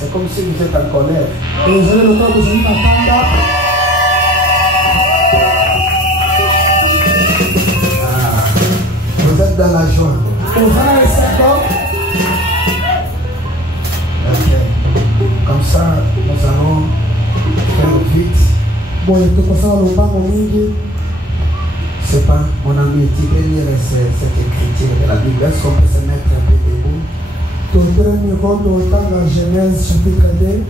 C'est comme si vous êtes en colère. Vous êtes dans la joie. Ok. Comme ça, nous allons faire vite. C'est pas mon ami, tu peux lire cette écriture de la Bible. Est-ce qu'on peut se mettre un peu debout? Genèse chapitre 2,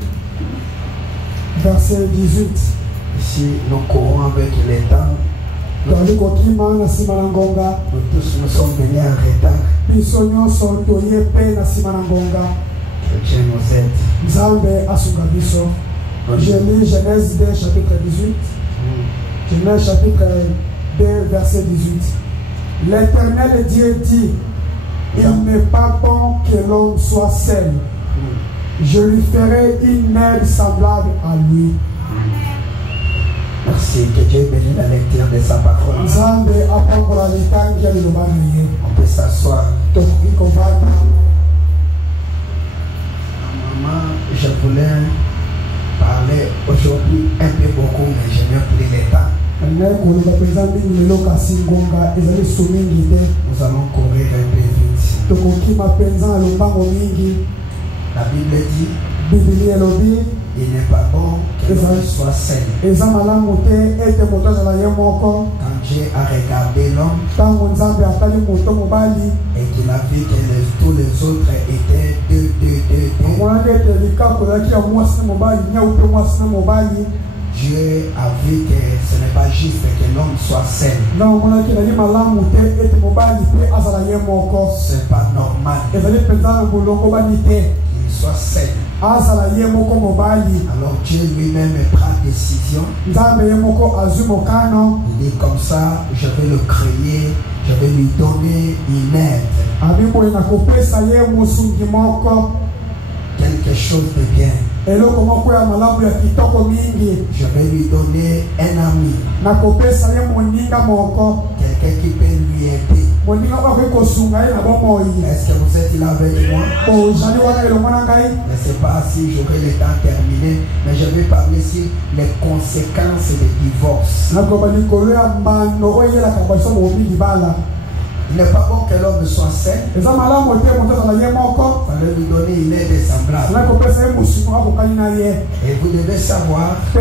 verset 18. Ici, nous courons avec les temps. Nous tous nous sommes venus en retard. Que Dieu nous aide. Je lis Genèse 2, chapitre 18. Genèse chapitre 2, verset 18. L'Éternel Dieu dit: il n'est pas bon que l'homme soit seul. Je lui ferai une aide semblable à lui. Merci, que Dieu bénisse la lecture de sa parole. On peut s'asseoir. Maman, je voulais parler aujourd'hui un peu beaucoup, mais je n'ai plus le temps. Nous allons courir un peu vite. La Bible dit: il n'est pas bon que l'homme soit seul. Quand Dieu a regardé l'homme et qu'il a vu que tous les autres étaient deux. Dieu a vu que ce n'est pas juste que l'homme soit seul. C'est pas normal qu'il soit seul. Alors Dieu lui-même prend décision. Il dit comme ça: je vais le créer, je vais lui donner une aide. Quelque chose de bien. Je vais lui donner un ami. Quelqu'un qui peut lui aider. Est-ce que vous êtes là avec moi? Je ne sais pas si j'aurai le temps terminé, mais je vais parler sur les conséquences du divorce. Il n'est pas bon que l'homme soit seul. Il fallait lui donner une aide semblable. Et vous devez savoir que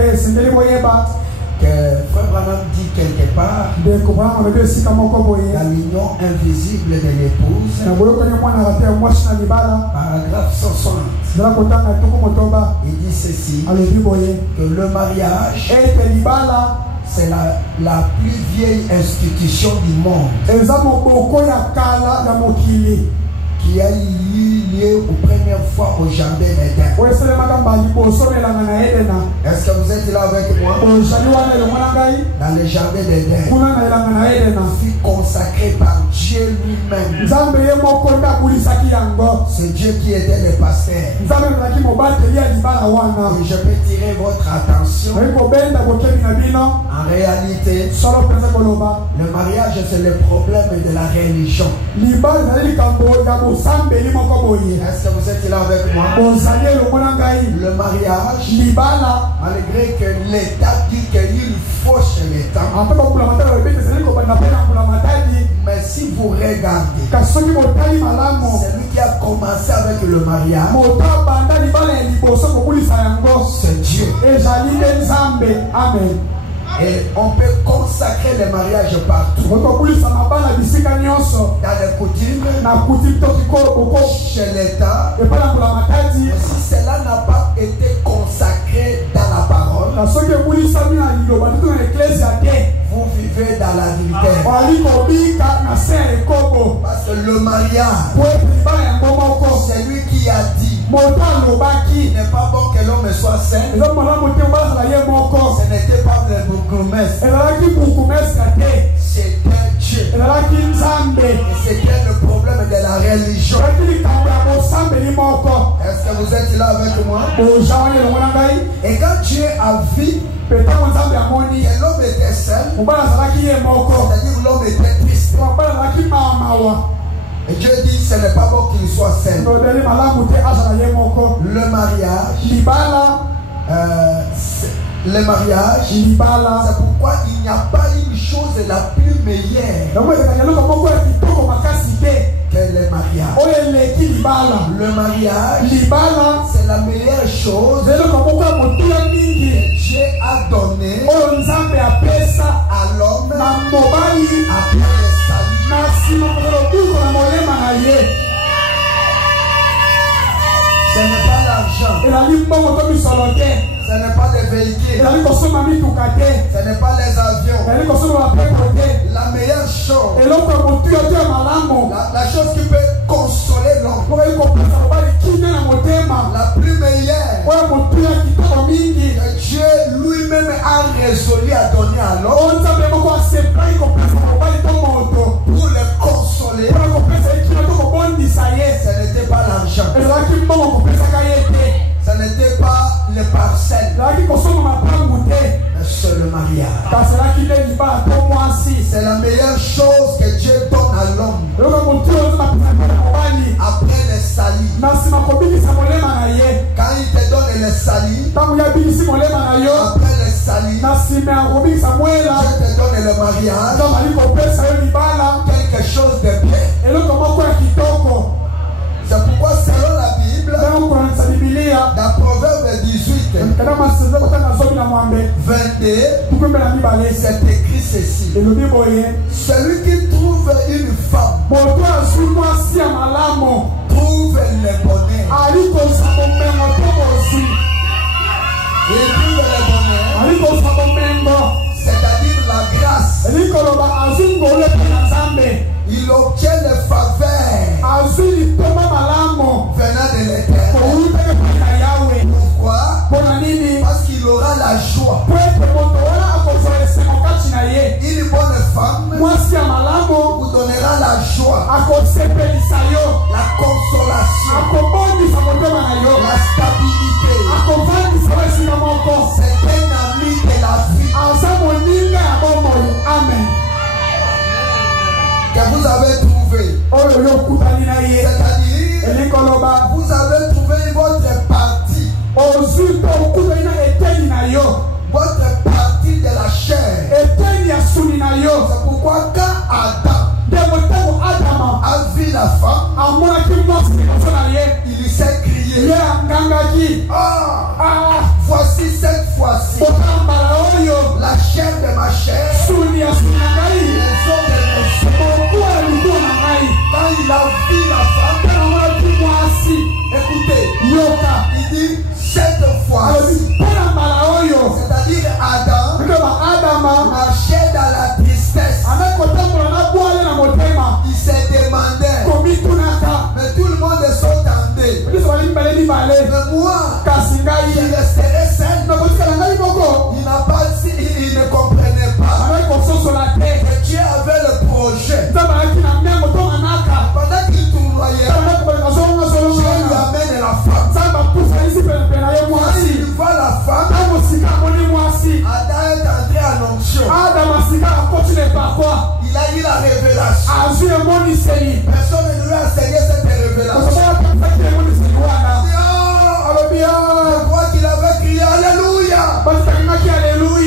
Frère Branham dit quelque part la l'union invisible de l'épouse, paragraphe 160. Il dit ceci: que le mariage, c'est la plus vieille institution du monde qui a eu lieu pour première fois au jardin d'Éden. Est-ce que vous êtes là avec moi? Dans le jardin d'Éden, fut consacré par Dieu lui-même. C'est Dieu qui était le pasteur. Et je peux tirer votre attention. En réalité, le mariage, c'est le problème de la religion. Est-ce que vous êtes là avec moi? Le mariage, malgré que l'État dit qu'il faut chez l'État, mais si vous regardez, celui qui a commencé avec le mariage, c'est Dieu. Amen. Et on peut consacrer le mariage partout. Dans les coutumes, chez l'État. Mais si cela n'a pas été consacré dans la parole, vous vivez dans l'adultère. Parce que le mariage, c'est lui qui a dit: il n'est pas bon que l'homme soit saint. Ce n'était pas le bourgmestre. C'était Dieu. Et c'était le problème de la religion. Est-ce que vous êtes là avec moi? Et quand Dieu a vu que l'homme était seul, c'est-à-dire l'homme était triste, et Dieu dit: ce n'est pas bon qu'il soit seul. Le mariage, le mariage, c'est pourquoi il n'y a pas une chose la plus meilleure que le mariage. Le mariage, c'est la meilleure chose que Dieu a donné à l'homme après le salut. Ce n'est pas l'argent. Ce n'est pas des véhicules. Ce n'est pas les avions. La meilleure chose, la chose qui peut consoler l'homme, la plus meilleure que Dieu lui-même a résolu à donner à l'homme pour le consoler, ce n'était pas l'argent. Ce n'était pas les parcelles, mais c'est le mariage. C'est la meilleure chose que Dieu donne à l'homme après le salut. Quand il te donne le salut, après le salut, Dieu te donne le mariage, quelque chose de bien. C'est pourquoi selon la Bible, dans Proverbe 18, 22, c'est écrit ceci: celui qui trouve une femme trouve le bonheur. Il trouve le bonheur, c'est-à-dire la grâce. Il obtient les faveurs venant de l'Éternel. Pourquoi? Parce qu'il aura la joie. Une bonne femme vous donnera la joie, la consolation, la stabilité. C'est un ami de la vie que vous avez trouvé. C'est-à-dire, vous avez trouvé votre partie. Votre partie de la chair. C'est pourquoi quand Adam a vu la femme, il s'est crié: voici cette fois-ci la chair de ma chair, les os de mes os. Quand il a vu la femme, écoutez, il dit cette fois-ci. C'est-à-dire Adam marchait dans la tristesse. Il se demandait, mais tout le monde s'entendait. Mais moi, il resterait seul. Il ne comprenait pas que Dieu avait le projet. Pendant qu'il tournoyait, Dieu lui amène la femme. Quand il voit la femme, Adam est entré en onction. Il a eu la révélation. Personne ne lui a enseigné cette révélation. Je crois qu'il avait crié Alléluia.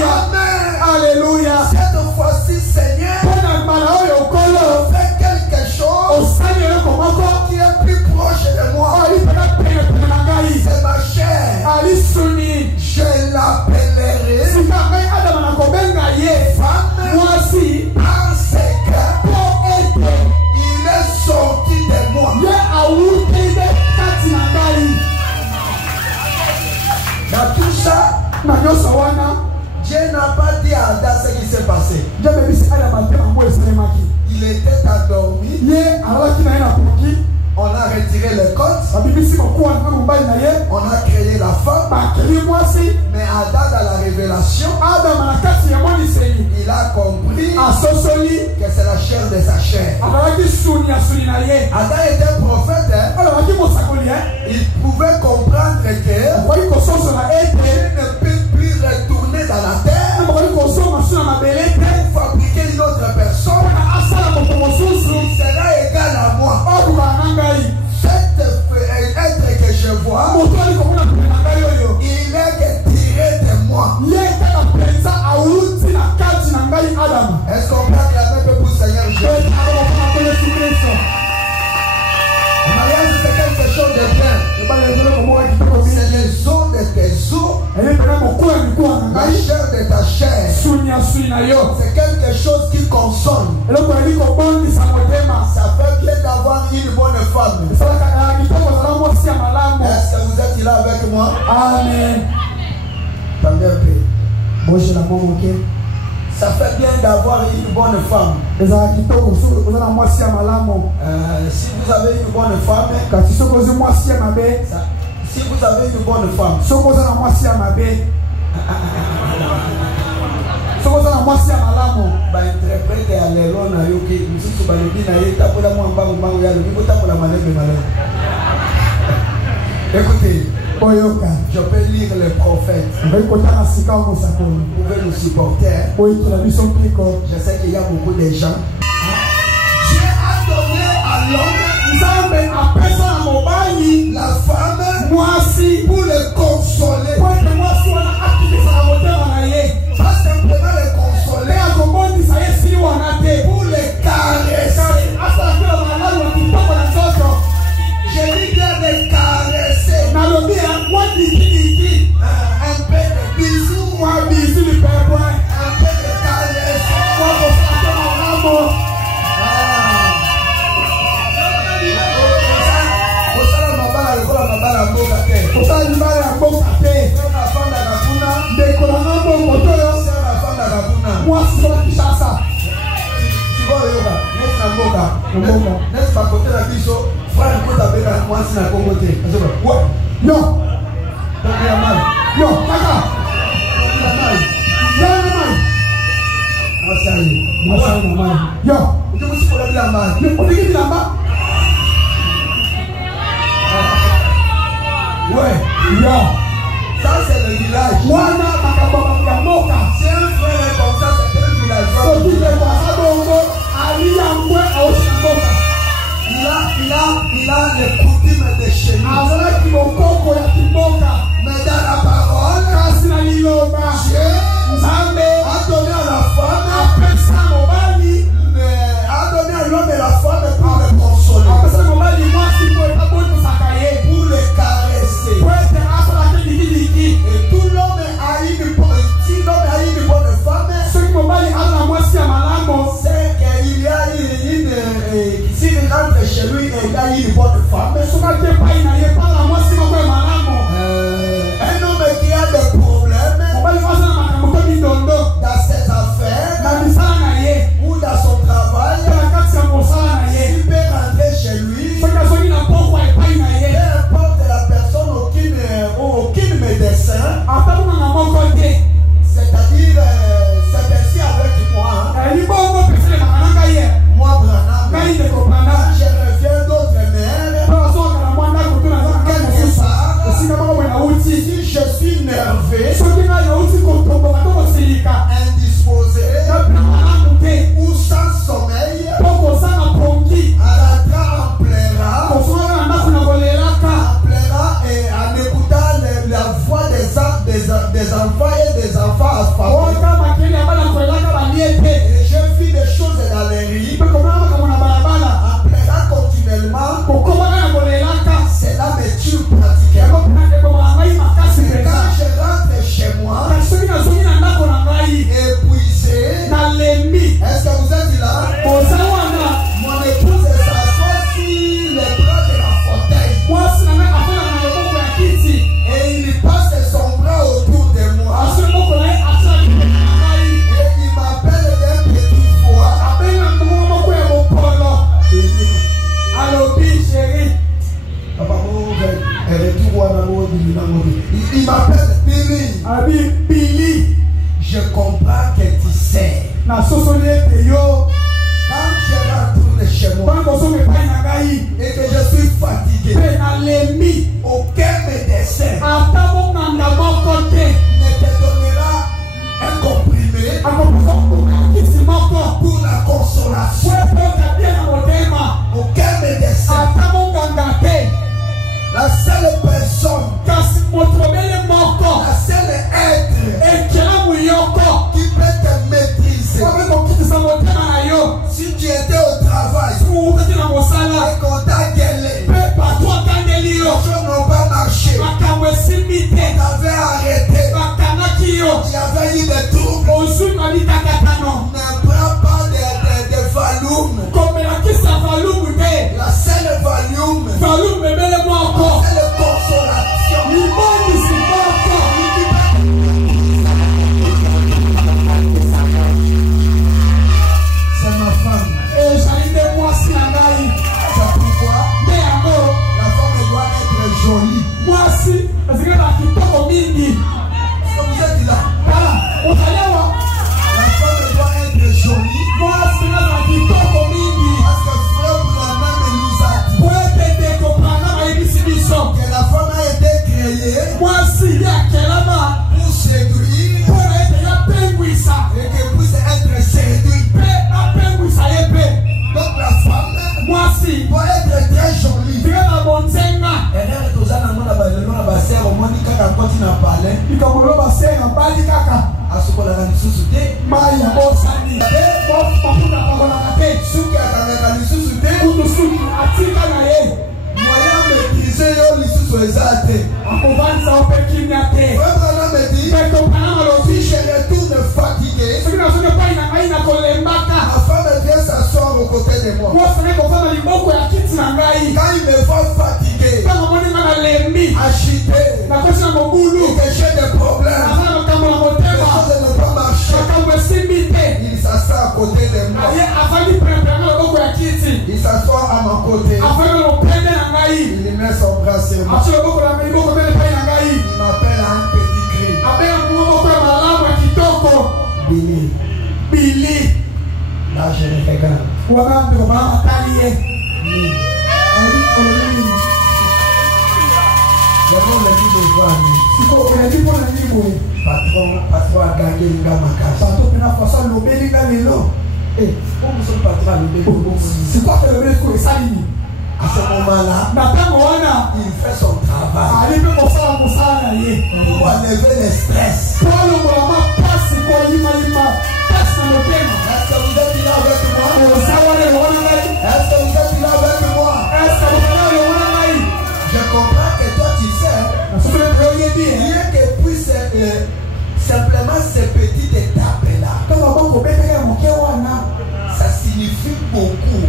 Amen. Alléluia. Cette fois-ci, Seigneur, fais quelque chose qui est plus proche de moi. C'est ma chair. Je l'appellerai femme, parce que il est sorti de moi. Dans tout ça, Dieu n'a pas dit à Adam ce qui s'est passé. Il était endormi. On a retiré les côtes. On a créé la femme. Mais Adam, dans la révélation, il a compris que c'est la chair de sa chair. Adam était prophète. Il pouvait comprendre que Dieu ne peut plus retourner dans la terre pour fabriquer une autre personne qui sera égale à moi. Cette C'est les os de tes os, la chair de ta chair. C'est quelque chose qui console. Ça fait bien d'avoir une bonne femme. Est-ce que vous êtes là avec moi? Amen. Attendez un peu. Moi, j'ai la main manquée. Ça fait bien d'avoir une bonne femme. Si vous avez une bonne femme, si vous avez une bonne femme, interprète à l'élo na yoki, mususu balobi na ye tapola mwamba mbango ya lobi tapola malebe malebe. Écoutez, je peux lire les prophètes. Vous pouvez nous supporter. Je sais qu'il y a beaucoup de gens. Dieu a donné à l'homme la femme pour le consoler. Pas simplement le consoler, pour le caresser. Je dis bien de caresser. Un peu de bisous, un peu de caresses. N'est-ce pas côté la biso, frère côté avec la moi si la Congoté. Ouais. Yo. Yo, kaka. Yo. Tu me suis pour la main. Ouais. Yo. Ça c'est le village. C'est un frère comme ça, c'est un village. Il a les coutumes de chez nous. Mais dans la parole, Dieu a donné à la femme, a donné à l'homme et la femme pour le consoler, pour le caresser. Et tout l'homme a une bonne femme. C'est qu'il y a s'il rentre chez lui et il y a une bonne femme. Un homme qui a des problèmes dans ses affaires ou dans son travail, il peut rentrer chez lui. Peu importe la personne, aucun médecin. C'est-à-dire, c'est ainsi avec moi. Moi, Branham, quand je reviens d'autres mères, quelque part, si je suis nerveux, indisposé ou sans sommeil, en rentrant en pleurant et en écoutant la voix des enfants et des enfants affamés. Et je vis des choses dans les rues, en pleurant continuellement. Cela me tue pratiquement. Et quand je rentre chez moi, épuisé, est-ce que vous êtes là? Mon épouse s'assoit sur les bras de la fauteuil. Et il passe son bras autour de moi. Et il m'appelle d'un petit voix. Il m'appelle Billy. Je comprends que tu sais. Quand je rentre chez moi et que je suis fatigué, aucun médecin ne te donnera un comprimé pour la consolation. Aucun médecin. La seule personne, la seule être qui peut te maîtriser. Si tu étais au travail et qu'on t'a gueulé, les gens t'avais arrêté. Il y avait eu des troubles. Ne prends pas de volume. La seule volume, c'est la consolation. C'est ma femme. C'est pourquoi la femme doit être jolie. Est-ce que vous êtes là? La femme doit être jolie. Parce que frère Branham nous a dit que la femme a été créée pour séduire et que puisse être séduite. Donc la femme doit être très jolie. Si je retourne fatigué, ma femme vient s'asseoir aux côtés de moi. Quand il me voit fatigué, agité, et que j'ai des problèmes, les choses ne pas marcher, il s'assoit à côté de moi. Il s'assoit à mon côté. Il met son bras sur moi. Il m'appelle à un petit cri. Billy. Là, je le regarde. Patron a gagné le gars ma casse. C'est quoi que le mec ça dit? À ce moment-là, il fait son travail pour enlever le stress. Est-ce que vous êtes là avec moi? Est-ce que vous êtes là avec moi? Je comprends que toi tu sais, rien que puisse simplement ces petites étapes-là, ça signifie beaucoup.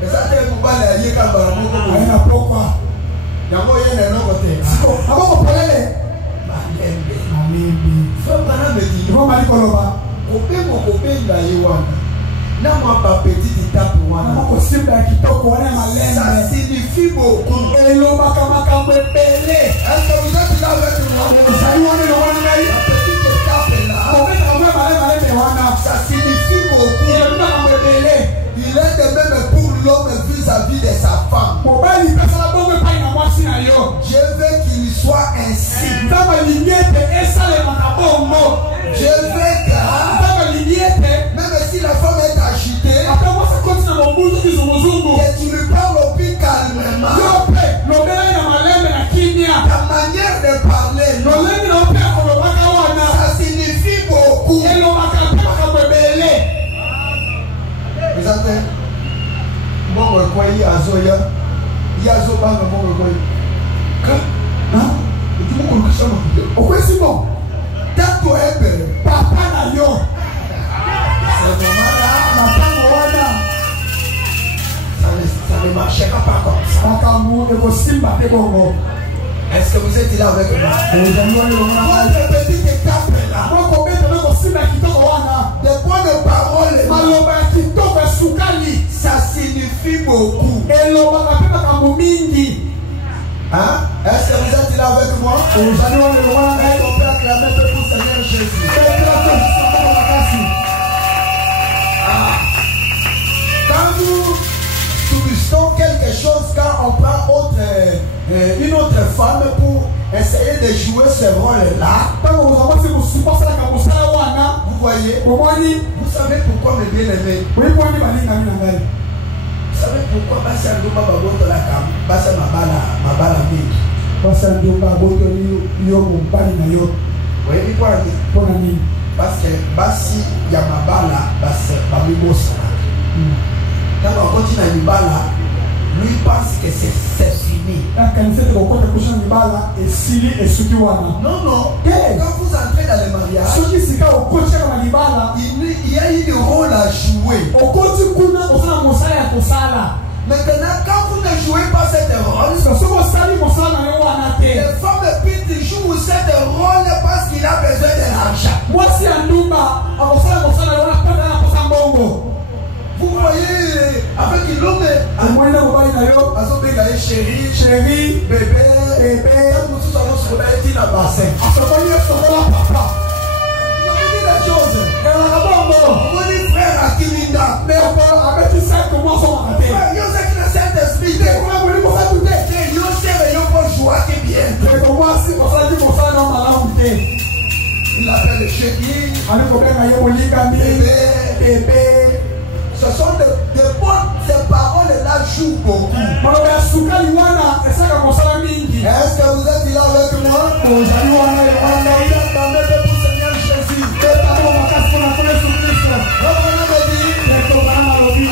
Mais ça c'est pour pas les yeux pas petite étape ça signifie beaucoup. Est-ce que vous êtes là avec moi? La petite étape là, ça signifie beaucoup. Il est de même pour l'homme vis-à-vis de sa femme. Je veux qu'il soit ainsi. Je veux que même si la femme est agitée, que tu lui parles au plus calmement. Ta manière de parler, ça signifie beaucoup. Vous avez bon recueilli à Zoya. Il y a Zoba, bon recueilli. Hein? Et tu m'as compris ça, mon frère. C'est bon. Tato est papa n'a yo. C'est normal. Ça ne marchera pas comme ça. Est-ce que vous êtes là avec moi? Votre petite étape là. Des points de parole, ça signifie beaucoup. Hein? Est-ce que vous êtes là avec moi? Est-ce qu'on peut acclamer pour Seigneur Jésus? Quand nous subissons quelque chose, quand on prend une autre femme pour essayer de jouer ce rôle-là, vous voyez, vous savez pourquoi mes bien-aimés? Vous savez pourquoi parce que basi ya mabala quand on continue à Libala, lui pense que c'est fini. Non, non. Quand vous entrez dans le mariage, il y a une rôle à jouer. Maintenant, quand vous ne jouez pas cette rôle, les femmes putes jouent cette rôle parce qu'il a besoin de l'argent. Vous voyez, avec l'homme, chérie, bébé, nous tous allons se remettre dans le bassin. Je vous dis la chose. Vous dites frère Akiminda. Frère, yo sais que le Saint-Esprit, yo sais que yo peut jouer bien. Il appelle le chéri, bébé. Ce sont des bonnes paroles-là jouent beaucoup. Est-ce que vous êtes là avec moi?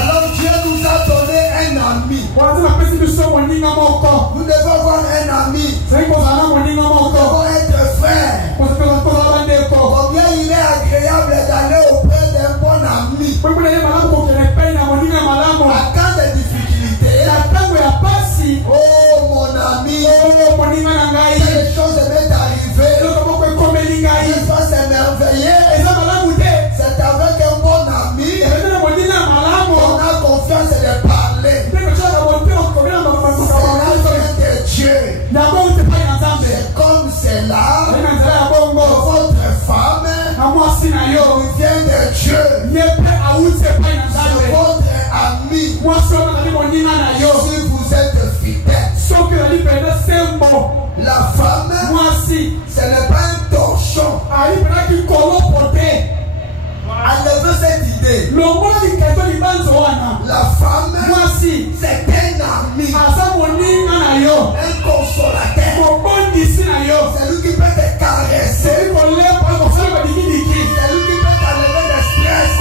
Alors Dieu nous a donné un ami. Nous devons avoir un ami. Nous devons être frères. Combien il est agréable d'aller auprès d'un bon ami. À quand des difficultés, oh mon ami, les choses m'est arrivé, il faut s'émerveiller. C'est avec un bon ami on a confiance de parler. C'est la vie de Dieu. C'est comme c'est là, votre femme vient de Dieu. C'est votre ami. Si vous êtes fidèle, la femme, ce n'est pas un torchon. Elle veut cette idée. La femme, c'est un ami, un consolateur. C'est lui qui peut te caresser. C'est lui qui peut t'enlever le stress.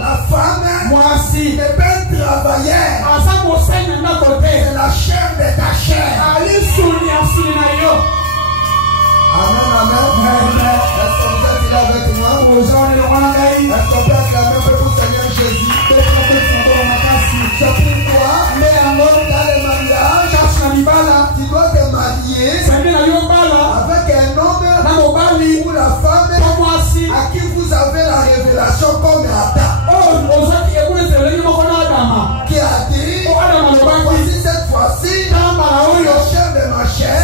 La femme, n'est pas un travailleur. C'est la chair de ta chair. Amen, amen. Est-ce que vous êtes là avec moi? Est-ce qu'on peut acclamer pour le Seigneur Jésus? C'est pourquoi, dans le mariage, tu dois te marier avec un homme ou la femme à qui vous avez la révélation comme Adam, qui a dit, voici cette fois-ci la chair de ma chair.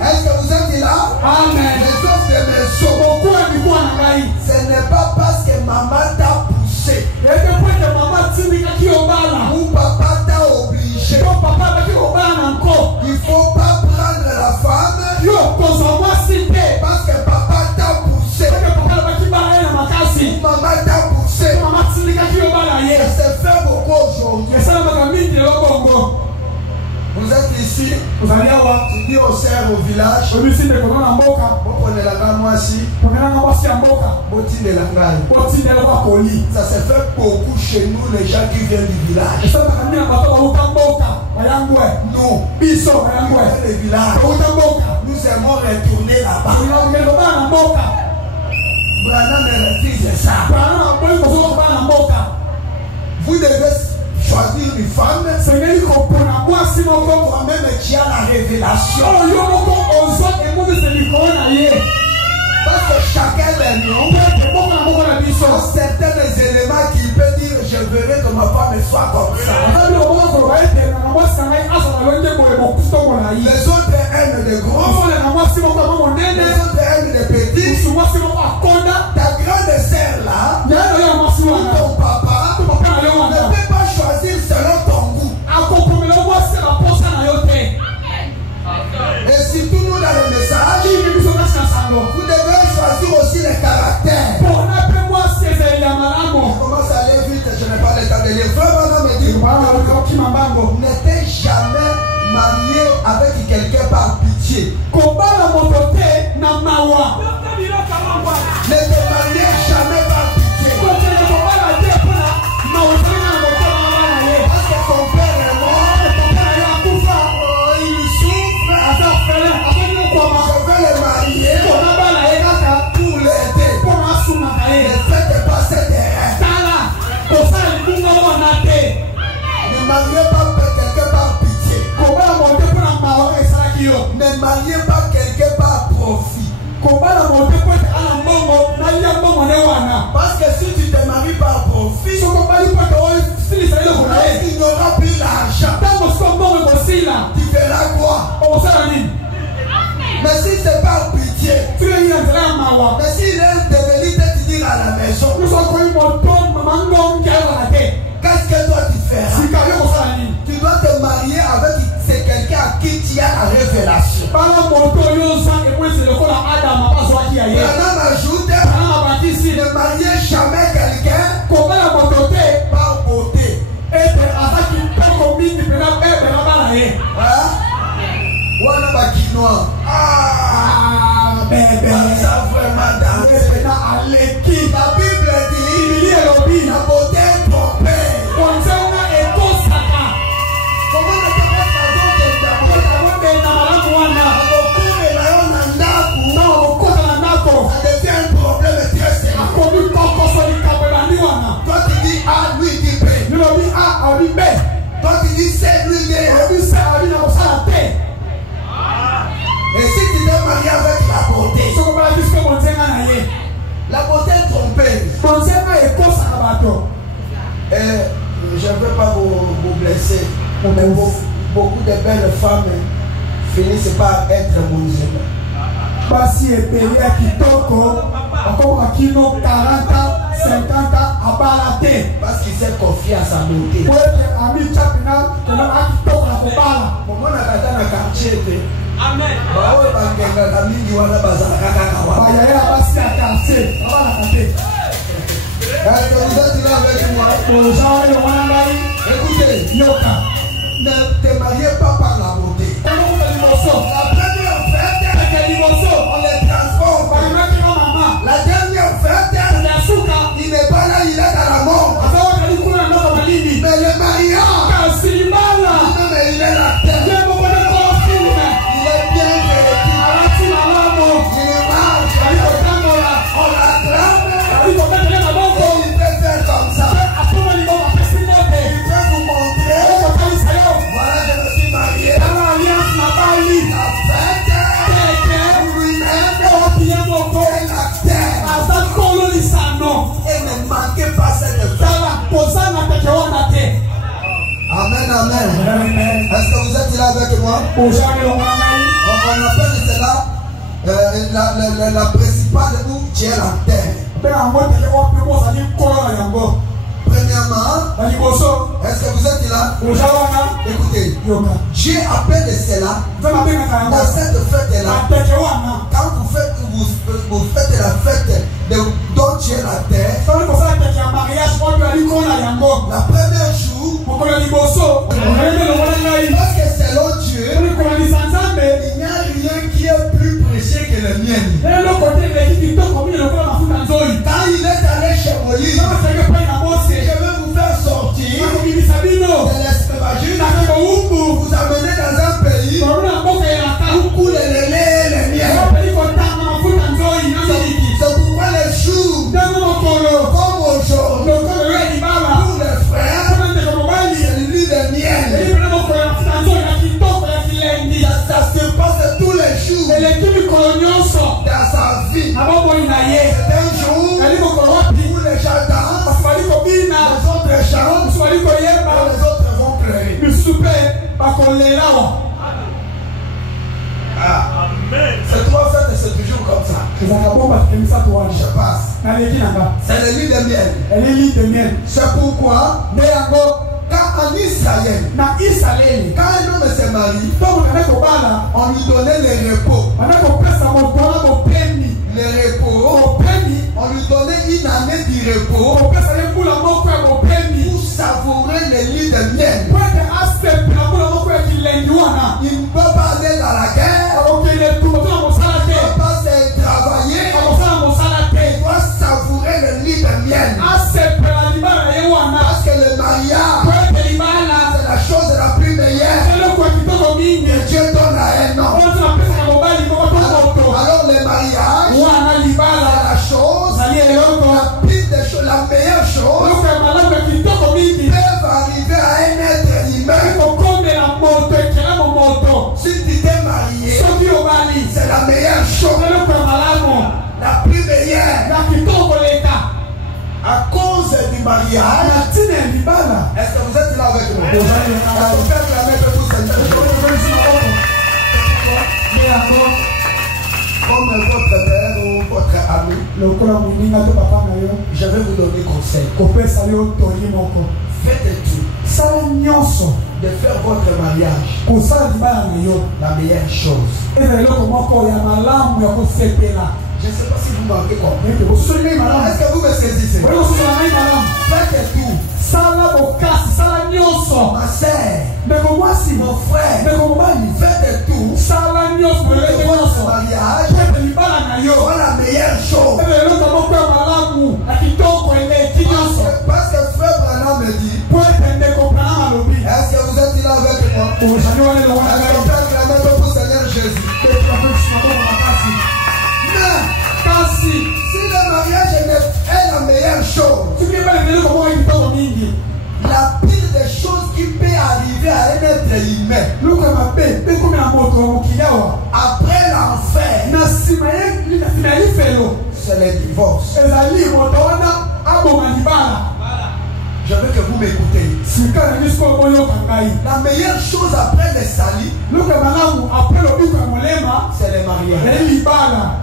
Est-ce que vous êtes là? Amen. Les os de mes os. Ce n'est pas parce que maman t'a poussé ou papa t'a obligé. Il ne faut pas prendre la femme parce que papa t'a poussé ou maman t'a poussé. Ça se fait beaucoup aujourd'hui. Vous êtes ici, tu dis aux sœurs au village, vous prenez la gamme ici, ça se fait beaucoup chez nous, les gens qui viennent du village. Nous, les villages, nous aimons retourner là-bas. Branham refuse ça. Vous devez choisir une femme toi-même qui a la révélation. Parce que chacun des noms a certains éléments qui peut dire je verrai que ma femme soit comme ça. Les autres aiment les gros, les autres aiment les petits. Ta grande sœur là, ton papa ne peut pas choisir selon ton goût. Et surtout nous dans le message, vous devez choisir aussi les caractères. Commence à aller vite, je n'ai pas le temps de lire. Vraiment, me dit, n'était jamais marié avec quelqu'un par pitié. Ne te mariez jamais par pitié. Parce que ton père est mort, mariez pas quelqu'un par pitié. Ne mariez pas quelqu'un par profit. Parce que si tu te maries par profit, il n'y aura plus l'argent. Tu feras quoi? Mais si c'est par pitié, mais s'il est devenu te dire à la maison, qu'est-ce que toi tu feras? Tu dois te marier avec quelqu'un à qui tu as la révélation. Madame ajoute, ne mariez jamais quelqu'un par beauté. Wana bakinoa. Ça vraiment dans la Bible dit la beauté est trompée. Ça devient un problème très sérieux. Toi tu dis A, lui dit B. Toi tu dis C, lui dit E. Et si tu t'es marié avec la beauté est trompée. Je ne veux pas vous blesser, mais beaucoup de belles femmes finissent par être musulmanes. Parce qu'il s'est confié à sa beauté. Amen. Vous êtes là avec moi. Écoutez, ne te mariez pas par la beauté. La première fête, on les transforme. La dernière fête, il n'est pas là, il est dans la mort. Mais le mariage, lui-même, il est la terre. Il est bien vêtu. Il marche. On l'acclame. Il peut faire comme ça. Il peut vous montrer. Voilà, je me suis marié. La fête, lui-même, est la terre. Et ne manquez pas cette fête. Amen, amen. Est-ce que vous êtes là avec moi? On appelle cela la principale où tu es la terre. Premièrement, est-ce que vous êtes là? Écoutez, Dieu appelle cela dans cette fête-là. Quand vous faites la fête dont tu es la terre, la première jour, parce que selon Dieu, il n'y a rien qui est plus précieux que le mien. Quand il est allé chez Moïse, je vais vous faire sortir de l'esclavage, vous amener dans un pays où coule le lait et le miel. C'est pourquoi les jours comme aujourd'hui, pour les frères, c'est l'huile de miel. Ça se passe tous les jours dans sa vie. C'est un jour où les gens dansent, les autres chantent, les autres vont pleurer. C'est trois fêtes, c'est toujours comme ça. Je passe. C'est l'huile de miel. C'est pourquoi quand en Israël, quand un homme se marie, on lui donnait le repos. Le repos, on lui donnait une année de repos pour savourer l'huile de miel. Il ne peut pas aller dans la guerre, il ne peut pas se travailler, il doit savourer l'huile de miel. Parce que le mariage, c'est la chose la plus meilleure que Dieu donne à un homme. Alors le mariage, c'est la chose, la meilleure chose Si tu t'es marié, soki obali c'est la meilleure chose, eloko ya malamu la plus meilleure. na kitoko leka À cause du mariage, na ntina ya libala. est-ce que vous êtes là avec moi? Bozali na Est-ce qu'on peut acclamer pour vous, Seigneur? Comme votre père ou votre ami, lokola moninga to papa na yo je vais vous donner conseil. kopesa yo toli moko Faites tout sala nyonso de faire votre mariage kosala libala na yo la meilleure chose. eza eloko moko ya malamu ya kosepela. Je ne sais pas si vous m'avez compris. ete bososoli ngai malamu Est-ce que vous me saisissez? oyo kososola ngai malamu Faites tout. sala bokasi sala nyonso Ma sœur, ndeko mwasi mon frère, ndeko mobali faites tout sala nyonso pour eleke que votre nyonso mariage ete libala na yo soit la meilleure chose. ete eloko moko ya malamu na kitoko eleki nyonso Parce que frère Branham me dit, po ete ndeko prana malobi est-ce que vous êtes là avec moi? ozali wana elongo na Est-ce qu'on ngai peut acclamer pour Seigneur Jésus? Mais kasi si le mariage est la meilleure chose, soki ebali eloko moko ya kitoko mingi la pire des choses qui peut arriver à un être humain luka mabe mpe komi na moto ya mokili awa après l'enfer, na nsima ya lifelo c'est le divorce. ezali moto wana aboma libala. Je veux que vous m'écoutez. sika na biso boyoka ngai La meilleure chose après le salut, luka malamu apres lobiko ya molema c'est le mariage. ezali libala.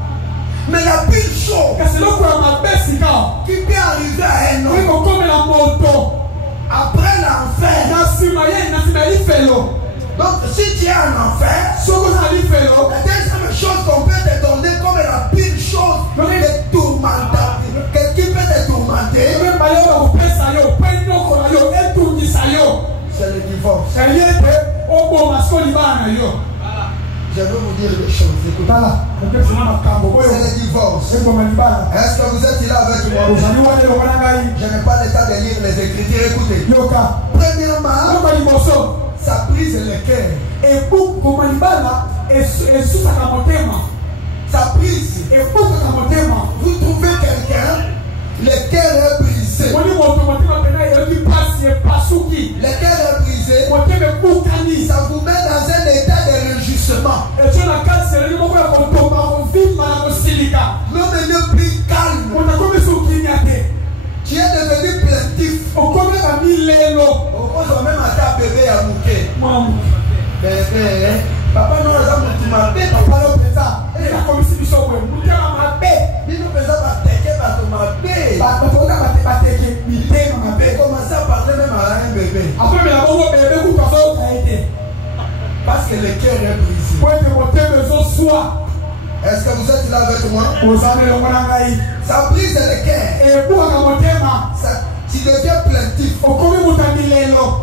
Mais la pire chose kasi eloko ya mabe sika qui peut arriver à un oyi homme kokomela moto après l'enfer. na nsima ya lifelo. Donc si tu es en enfer, soki oza na lifelo la deuxième chose qu'on peut te donner comme la pire chose de tourmenter, qui peut te tourmenter, ebemba yo bakopesa yo mpe nyokola yo etungisa yo c'est le divorce. eli ete oboma siko libala na yo. Je veux vous dire des choses. Écoutez. tala okesina makambo oyo C'est le divorce. eboma libala. Est-ce que vous êtes là avec moi? ozali wana elongo na ngai Je n'ai pas le temps de lire les Écritures. Écoutez. yoka Premièrement, yoka liboso ça brise le cœur. ebukoma libala esusaka motema Ça brise. ebukaka motema. Vous trouvez quelqu'un, le cœur est brisé. moni moto motema mpena eyoki mpasi epasuki Le cœur est brisé. motema ebukani Ça vous met dans un état de réjouissement. etio na kati eleli moko ya kotomba kovimba na kosilika. L'homme n'est plus calme. moto akomi sokimia te Tu es devenu plaintif. okomi ka milelo. On pose même à ta bébé à mouquer. mwamu Bébé, papa non, ça me dit ma bébé. papa lo mpenza ekomisi biso boye motema mabe Bino pensa ba teke ba to ma bébé. bato oka bateke mitema mabe Commencez à parler même à un bébé. akomela bongo bebe kutu azoyoka ete Parce que le cœur est brisé. po ete motema ezoswa. Est-ce que vous êtes là avec moi? ozali elongo na ngai Ça brise le cœur. ebukaka motema Tu deviens plaintif. okomi moto ya milelo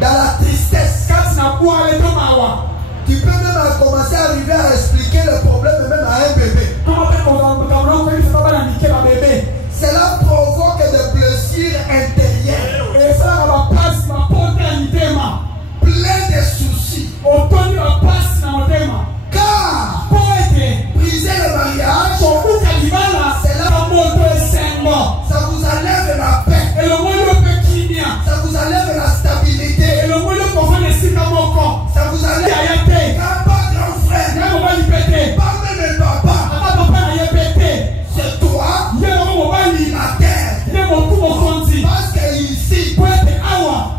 Dans la tristesse. kati na bwala eto mawa. Tu peux même commencer à arriver à expliquer le problème même à un bébé. koma mpe kokamona koyebisa bana mike babebe Cela provoque des blessures intérieures, esalaka bapasi bapote ya mitema plein de soucis. otoni bapasi na motema Car po ete briser le mariage, kobuka libala na moto esengo ça vous enlève la paix, elongoli yo mpe kimia ça vous enlève la stabilité, elongoli yo kofana esika moko ça vous enlève yaya te car pas grand frère, ye mobali mpe te pas même papa, ata papa na ye mpe te c'est toi ye moko mobali la terre. ye motu mokonzi Parce que ici, po ete awa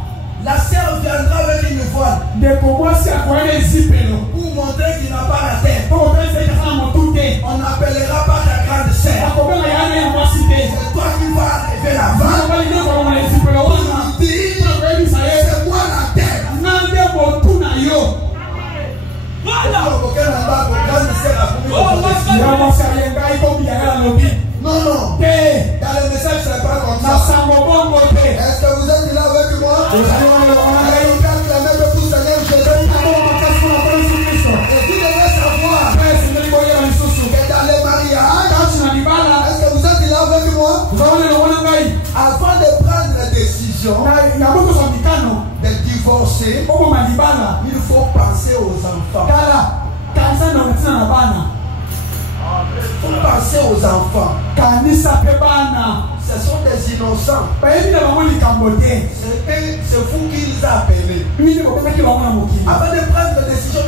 la sœur viendra avec une voile ndeko mwasi akoyana ezipelo pour montrer qu'il n'a pas la terre. po kopenisa ete aza na motu te On n'appellera pas ta grande sœur. akobenga yana ya mwasi te C'est toi qui vas arriver là-bas. mobali nde kolongola ezipelo wana Il dit, po koyebisa ye c'est moi la terre. nga nde motu na yo. ya mwasi ayengai kobiyaka na lobi Non, non. te Dans le message, c'est pas comme na ça. sango bongo te. Est-ce que vous êtes là avec moi? ozali wana elongo na ngai Allez, acclamez le pour Seigneur Jésus. akoma makasi mpona mpona yesu kristo Et vous devez savoir mpe esengeli koyeba lisusu que dans les mariages, kati na libala est-ce que vous êtes là avec moi? ozali elongo na ngai Avant de prendre la décision na botosa mikano de divorcer, oboma libala il faut penser aux enfants. tala kanisa ndongo ntina na bana Il faut penser aux enfants. kanisa mpe bana Ce sont des innocents. bayebi na bango likambo te C'est vous qui les appelez. bini bopesaki bango na mokili Avant de prendre la décision,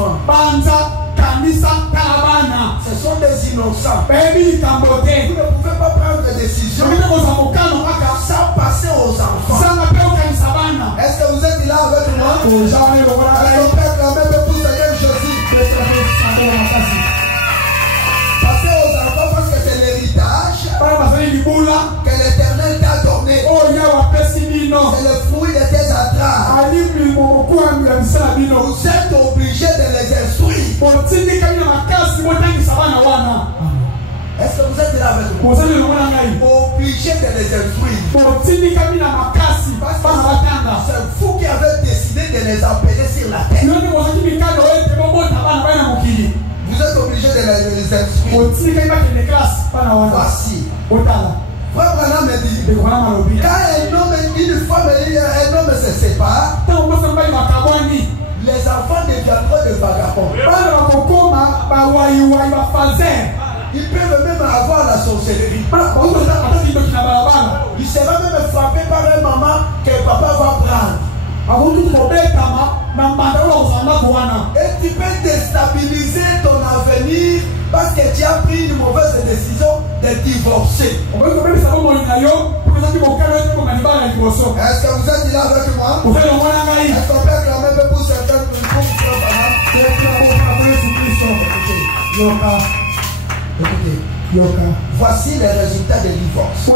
enfants. Ce sont des innocents. Vous ne pouvez pas prendre des décisions sans passer aux enfants. Est-ce que vous êtes là avec moi? Est-ce qu'on peut acclamer pour Seigneur Jésus? Passer aux enfants parce que c'est l'héritage que l'Éternel t'a donné. C'est le fruit de tes entrailles. Vous êtes obligé de les instruire. Est-ce que vous êtes là avec moi? Obligé de les instruire. C'est vous qui avez décidé de les appeler sur la terre. Vous êtes obligé de les instruire. Voici. Frère Branham me dit, quand une femme et un homme se séparent, les enfants deviendront des vagabonds. Ils peuvent même avoir la sorcellerie. Il sera même frappé par un maman que papa va prendre. Et tu peux déstabiliser ton avenir parce que tu as pris une mauvaise décision de divorcer. Est-ce que vous êtes là avec moi? Est-ce qu'on peut acclamer pour certains Écoutez. Voici les résultats des divorces.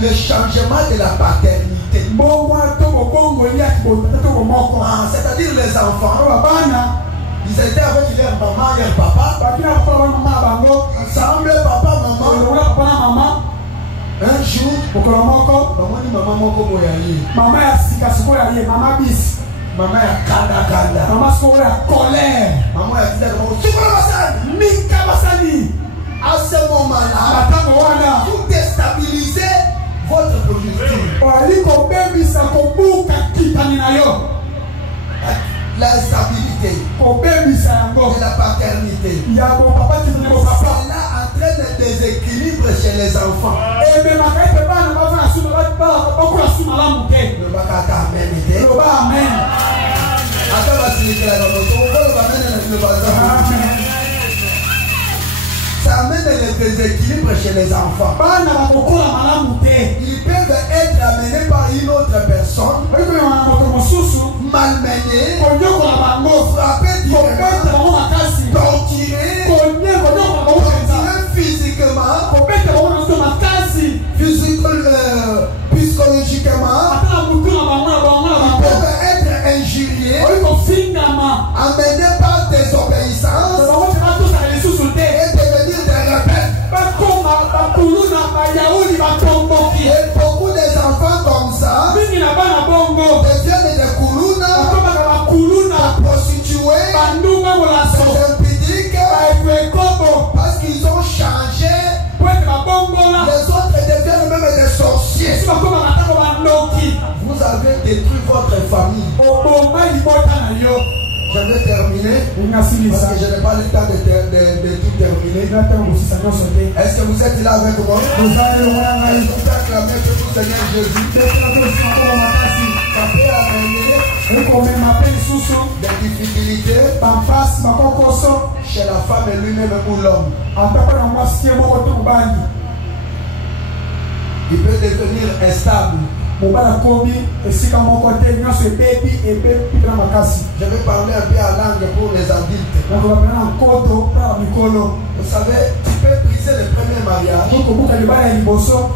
Le changement de la paternité. C'est-à-dire les enfants. Ils étaient avec leur maman et leur papa. Ensemble, papa, maman. Un jour, maman a kanda. Maman a colère. Maman a dit à ce moment-là, vous déstabilisez votre productivité. La stabilité de la paternité. Cela entraîne un déséquilibre chez les enfants. Ça amène le déséquilibre chez les enfants. Ils peuvent être amenés par une autre personne, malmenés, frappés directement, torturés physiquement, psychologiquement. Ils peuvent être injuriés, amenés par désobéissance et devenir des rebelles. Et beaucoup des enfants comme ça deviennent des koulouna, prostituées, des impudiques, parce qu'ils ont changé. Les autres deviennent même des sorciers. Vous avez détruit votre famille. Je vais terminer parce que je n'ai pas le temps de tout terminer. Est-ce que vous êtes là avec moi? Vous allez acclamer que vous Seigneur Jésus. Ça peut amener des difficultés chez la femme et lui-même ou l'homme. Il peut devenir instable. Je vais parler un peu à langue pour les adultes. Vous savez, tu peux briser le premier mariage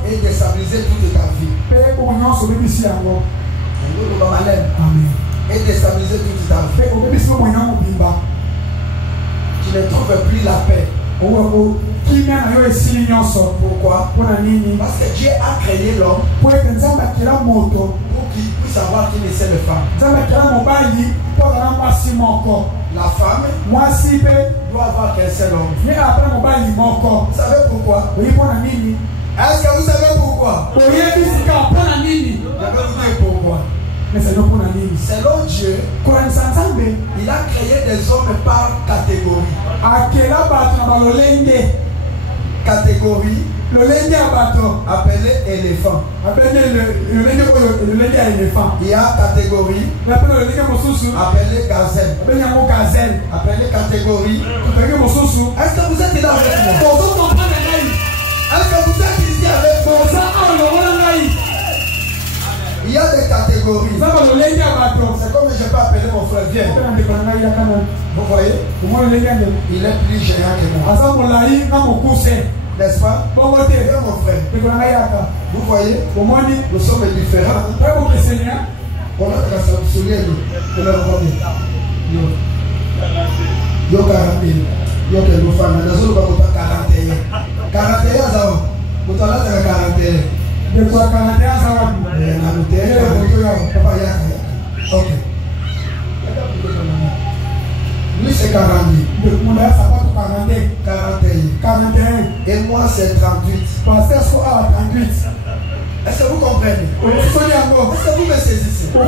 et déstabiliser toute ta vie. Et déstabiliser toute ta vie. Tu ne trouves plus la paix. Pourquoi? Parce que Dieu a créé l'homme pour qu'il puisse avoir qu'une seule femme. La femme doit avoir qu'un seul homme. Vous savez pourquoi? Est-ce que vous savez pourquoi? Je vais vous dire pourquoi. Selon Dieu, il a créé des hommes par catégorie. Catégorie Le lenge à bateau. Appelé éléphant. Appelé le lenge à éléphant. Il y a catégorie. Appelé gazelle. Appelé catégorie. Est-ce que vous êtes là avec moi? Est-ce que vous êtes ici avec moi? Il y a des catégories. C'est comme je peux appeler mon frère. Viens. Vous voyez? Il est plus géant que moi. N'est-ce pas? Viens mon frère. Vous voyez? Nous sommes différents. On a la soulier de leur famille. Yo 40 000. Yo que nous faisons. Nous sommes 41. 41 ans. Nous sommes 41. De quoi 41 ans? Ok. Lui c'est 40 000. 41. Et moi c'est 38. Est-ce que vous comprenez? Est-ce que vous me saisissez? Est-ce que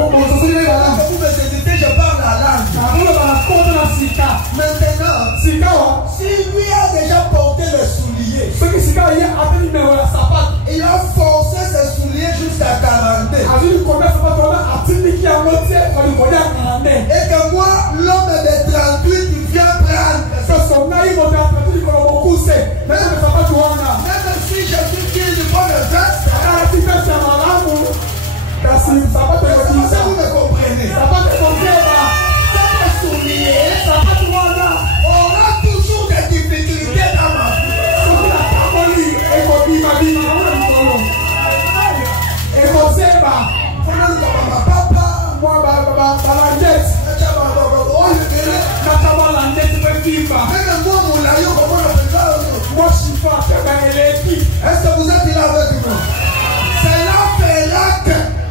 vous me saisissez? Je parle la langue. Maintenant, si lui a déjà porté le soulier, il a forcé ses souliers jusqu'à 42. Et que moi, l'homme de 38, il vient prendre. Même si je suis qui du bon geste, vous me comprenez? Cette soulier aura toujours des difficultés dans ma vie. Est-ce que vous êtes là avec moi? C'est la Pélac.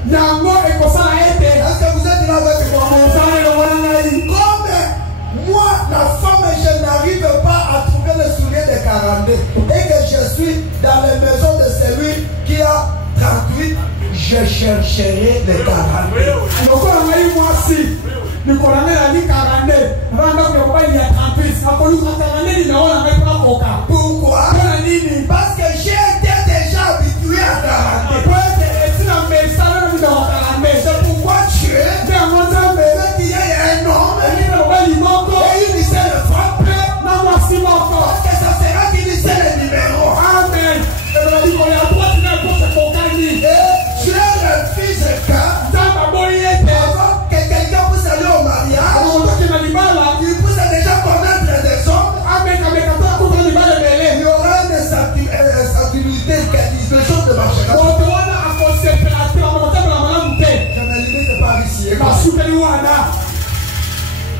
Est-ce que vous êtes là avec moi? Comme moi, la femme, je n'arrive pas à trouver le soulier de 42 et que je suis dans les maisons de celui qui a 38, je chercherai les 42. Pourquoi? Parce que j'ai été déjà habitué à 42. C'est pourquoi Dieu veut qu'il y ait un homme et il sait le frappe. Parce que ça sera qu'il sait les numéros. Amen. Et Dieu le fils de quand avant que quelqu'un puisse aller au mariage, il puisse déjà connaître des hommes. Il y aura une stabilité, quelque chose de marché. Je ne limite pas ici.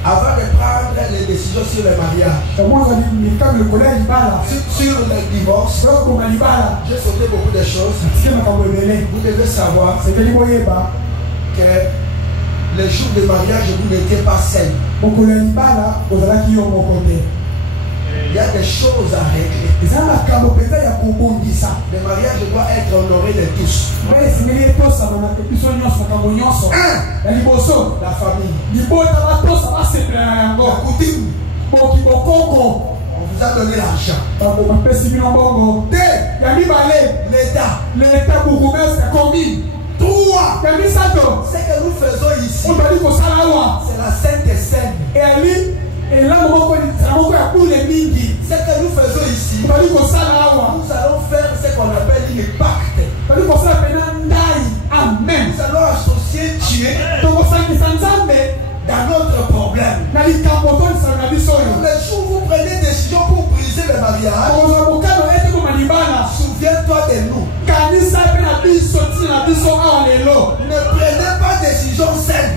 Avant de prendre les décisions sur le mariage, sur le divorce, j'ai sauté beaucoup de choses. Vous devez savoir que le jour du mariage, vous n'étiez pas seul. Il y a des choses à régler. Le mariage doit être honoré de tous. La famille. La coutume. On vous a donné l'argent. L'État. 3. Ce que nous faisons ici, c'est la Sainte Seine. Ce que nous faisons ici, nous allons faire ce qu'on appelle une pacte. Nous allons associer Dieu dans notre problème. Le jour où vous prenez décision pour briser le mariage, souviens-toi de nous. Ne prenez pas décision saine.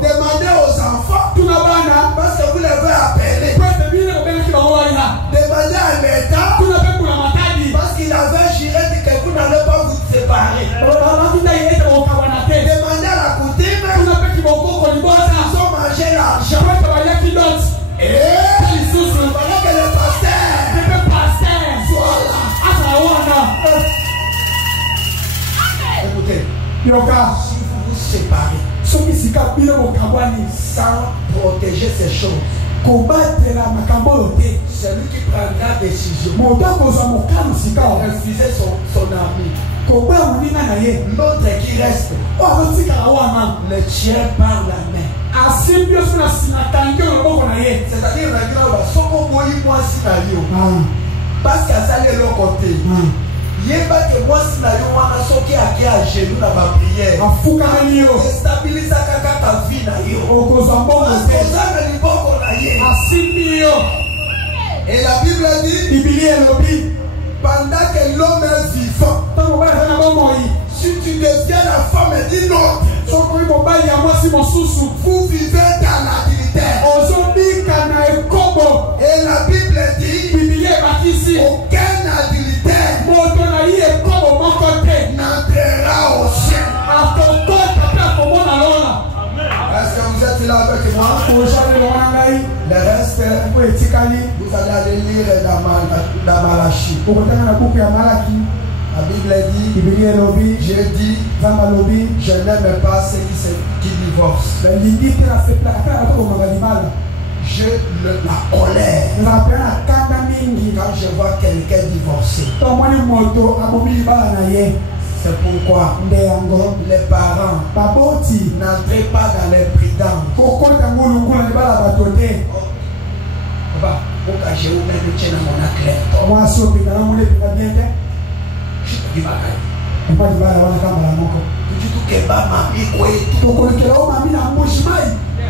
Demandez aux enfants, parce que vous les avez appelés. Demandez à l'État, parce qu'il avait juré que vous n'allez pas vous séparer. Demandez à la coutume, ils ont mangé l'argent. Et voilà que le pasteur soit là. Écoutez, si vous vous séparez sans protéger ces choses, C'est lui qui prendra décision. Refuser son ami. L'autre qui reste le tient par la main. C'est-à-dire parce qu'à ça de l'autre côté. Yeba que moi si na yo wana soki aki a genoux na ba prière. Afuka yo. Stabiliser kaka vie na yo. Okozambo na liboko na ye. Asimi yo. Et la Bible dit, pendant que l'homme est vivant, si tu deviens la femme d'une autre, vous vivez dans l'adultère. Et la Bible dit, aucun adultère n'entrera au ciel. Est-ce que vous êtes là avec moi? Le reste, vous allez aller lire dans Malachie. La Bible dit, j'ai dit, je n'aime pas ceux qui divorcent. Je la colère quand je vois quelqu'un divorcer. C'est pourquoi les parents n'entrez pas dans les pridances. Pourquoi je vous mets le tien dans mon aclète?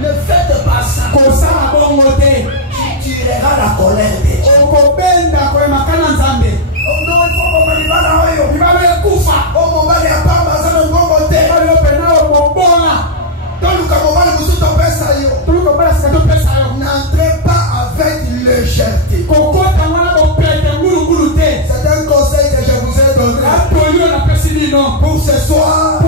Ne faites pas ça. Tu tueras la colère de Dieu. Oh non, il faut que je n'entrez pas avec légèreté. C'est un conseil que je vous ai donné. Pour ce soir,